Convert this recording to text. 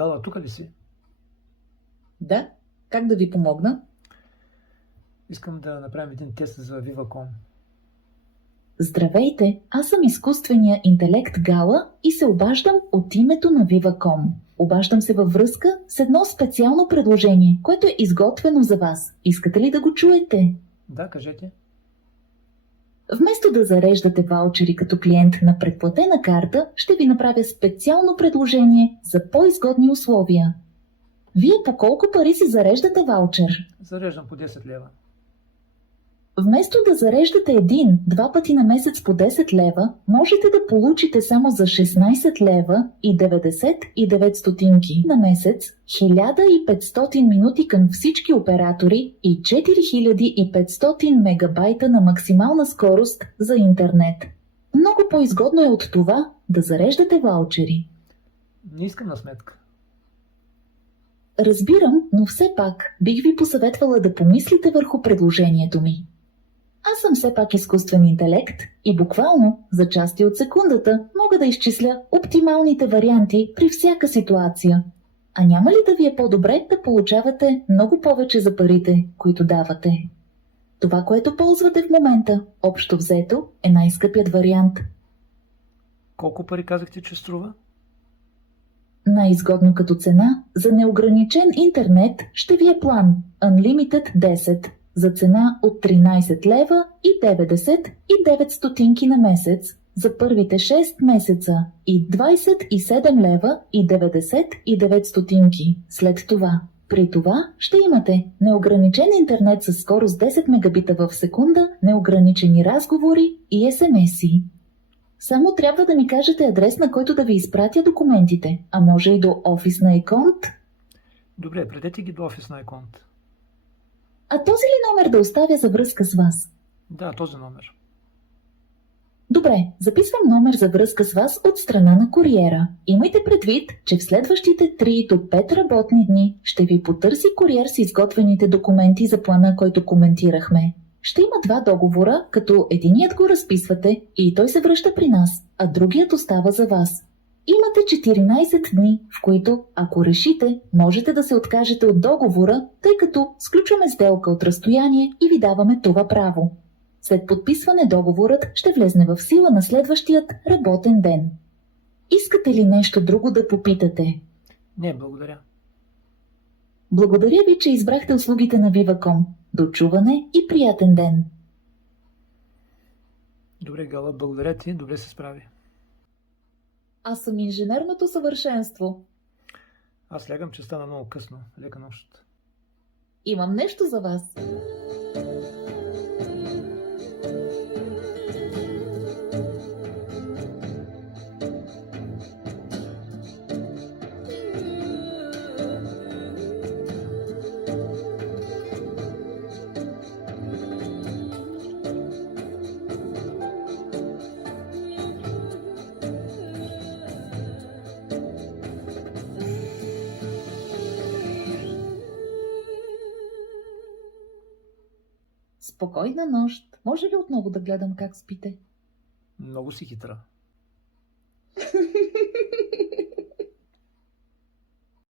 Гала, тук ли си? Да, как да ви помогна? Искам да направим един тест за Viva.com. Здравейте, аз съм изкуственият интелект Гала и се обаждам от името на Viva.com. Обаждам се във връзка с едно специално предложение, което е изготвено за вас. Искате ли да го чуете? Да, кажете. Вместо да зареждате ваучери като клиент на предплатена карта, ще ви направя специално предложение за по-изгодни условия. Вие по колко пари си зареждате ваучер? Зареждам по 10 лева. Вместо да зареждате два пъти на месец по 10 лева, можете да получите само за 16 лева и 99 стотинки на месец 1500 минути към всички оператори и 4500 мегабайта на максимална скорост за интернет. Много по-изгодно е от това да зареждате ваучери. Не искам на сметка. Разбирам, но все пак бих ви посъветвала да помислите върху предложението ми. Аз съм все пак изкуствен интелект и буквално за части от секундата мога да изчисля оптималните варианти при всяка ситуация. А няма ли да ви е по-добре да получавате много повече за парите, които давате? Това, което ползвате в момента, общо взето, е най-скъпият вариант. Колко пари казахте, че струва? Най-изгодно като цена за неограничен интернет ще ви е план Unlimited 10 за цена от 13 лева и 99 стотинки на месец за първите 6 месеца и 27 лева и 99 стотинки след това. При това ще имате неограничен интернет със скорост 10 мегабита в секунда, неограничени разговори и СМС-и. Само трябва да ми кажете адрес, на който да ви изпратя документите, а може и до офис на Еконт. Добре, предете ги до офис на Еконт. А този ли номер да оставя за връзка с вас? Да, този номер. Добре, записвам номер за връзка с вас от страна на куриера. Имайте предвид, че в следващите 3 до 5 работни дни ще ви потърси куриер с изготвените документи за плана, който коментирахме. Ще има 2 договора, като единият го разписвате и той се връща при нас, а другият остава за вас. Имате 14 дни, в които, ако решите, можете да се откажете от договора, тъй като сключваме сделка от разстояние и ви даваме това право. След подписване договорът ще влезне в сила на следващият работен ден. Искате ли нещо друго да попитате? Не, благодаря. Благодаря ви, че избрахте услугите на Viva.com. До чуване и приятен ден! Добре, Гала, благодаря ти, добре се справи. Аз съм инженерното съвършенство. Аз лягам, че стана много късно. Лека нощ. Имам нещо за вас. Спокойна нощ. Може ли отново да гледам как спите? Много си хитра.